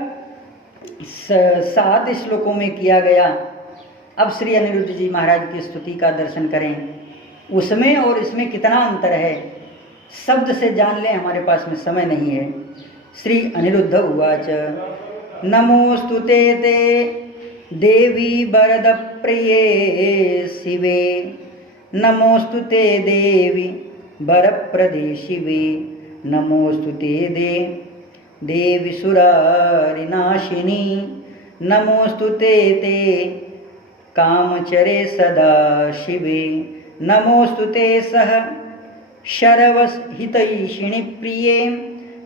7 श्लोकों में किया गया। अब श्री अनिरुद्ध जी महाराज की स्तुति का दर्शन करें, उसमें और इसमें कितना अंतर है शब्द से जान लें, हमारे पास में समय नहीं है। श्री अनिरुद्ध उवाच नमोस्तुते ते देवी वरदप्रिये शिवे, नमोस्तुते देवी वरप्रदे शिवे, नमोस्तुते देवी सुरारिनाशिनी, नमोस्तुते ते कामचरे सदा शिवे, नमोस्तुते सह शरवहितैषिणि प्रिये,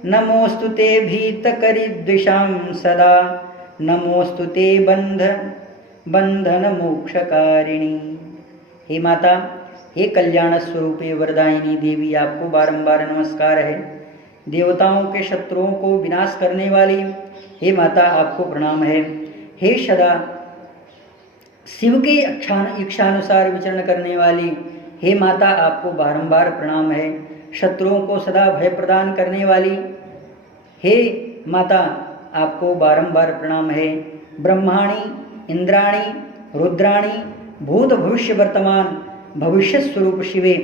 नमोस्तुते भीतकरिद्विषां सदा, नमोस्तुते बंधन मोक्षकारिणी। हे माता, हे कल्याण स्वरूपे वरदायिनी देवी, आपको बारंबार नमस्कार है। देवताओं के शत्रुओं को विनाश करने वाली हे माता, आपको प्रणाम है। हे सदा शिव के इच्छानुसार विचरण करने वाली हे माता, आपको बारंबार प्रणाम है। शत्रुओं को सदा भय प्रदान करने वाली हे माता, आपको बारंबार प्रणाम है। ब्रह्माणी, इंद्राणी, रुद्राणी, भूत भविष्य वर्तमान भविष्य स्वरूप शिवे,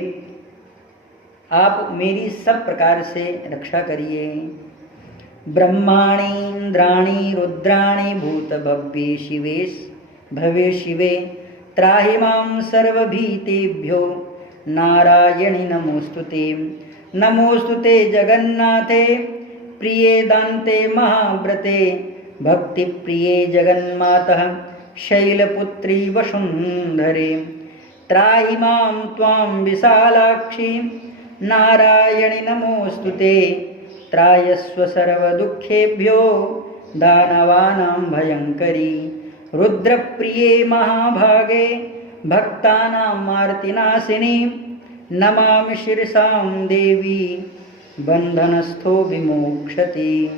आप मेरी सब प्रकार से रक्षा करिए। ब्रह्माणी, इंद्राणी, रुद्राणी, भूत भव्य शिवे, त्राहि मां सर्वभीतेभ्यो नारायणि नमोस्तुते। नमोस्तुते जगन्नाथे प्रिये दान्ते महाव्रते, भक्तिप्रिये जगन्मातः शैलपुत्री वसुन्धरे, त्राहि मां त्वां विशालाक्षी नारायणि नमोस्तुते। त्रायस्व सर्वदुःखेभ्यो दानवानां भयङ्करी, रुद्रप्रिये महाभागे भक्तानां आर्तिनाशिनी, नमामि शिरसां देवी बंधनस्थो विमोक्षति।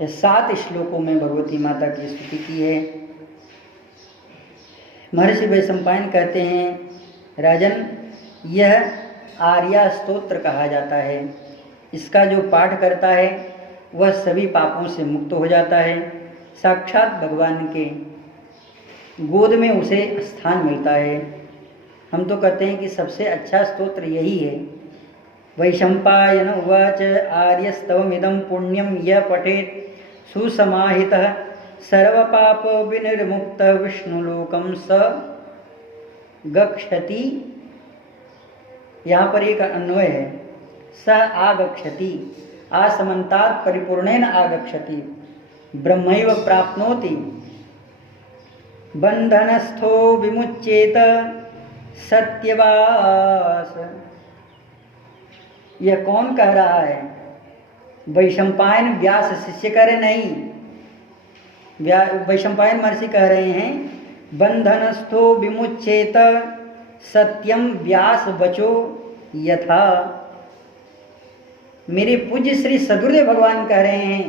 यह 7 श्लोकों में भगवती माता की स्तुति की है। महर्षि वैशंपायन कहते हैं, राजन, यह आर्या स्तोत्र कहा जाता है। इसका जो पाठ करता है वह सभी पापों से मुक्त हो जाता है। साक्षात भगवान के गोद में उसे स्थान मिलता है। हम तो कहते हैं कि सबसे अच्छा स्तोत्र यही है। वैशंपायन उवाच आर्यस्तवमिदं पुण्यं यः पठेत् सुसमाहितः सर्वपाप विनिर्मुक्त विष्णुलोकम स गच्छति। यहाँ पर एक अन्वय है, स आगच्छति, आसमन्तात् परिपूर्णेन आगच्छति, ब्रह्मैव प्राप्नोति, बंधनस्थो विमुच्येत सत्यवास। यह कौन कह रहा है? वैशंपायन व्यास शिष्य कह रहे नहीं, वैशंपायन महर्षि कह रहे हैं बंधनस्थो विमुच्येत सत्यम व्यास वचो यथा। मेरे पूज्य श्री सदगुरुदेव भगवान कह रहे हैं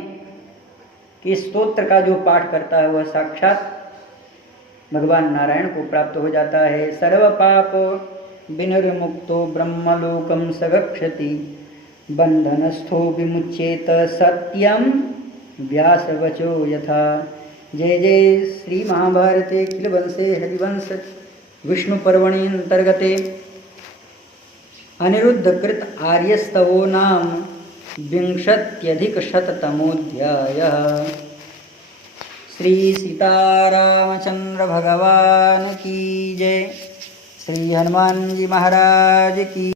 कि इस स्तोत्र का जो पाठ करता है वह साक्षात भगवान नारायण को प्राप्त हो जाता है। सर्व पाप विनिर्मुक्तो ब्रह्मलोकम स गच्छति, बंधनस्थो विमुच्येत सत्यम व्यास वचो यथा। जय जय श्री महाभारते किल वंशे हरिवंश विष्णु पर्वणि अंतर्गते अनिरुद्धकृत आर्यस्तवो नाम 20+शततमोऽध्यायः। श्री सीतारामचंद्र भगवान की जय। श्री हनुमान जी महाराज की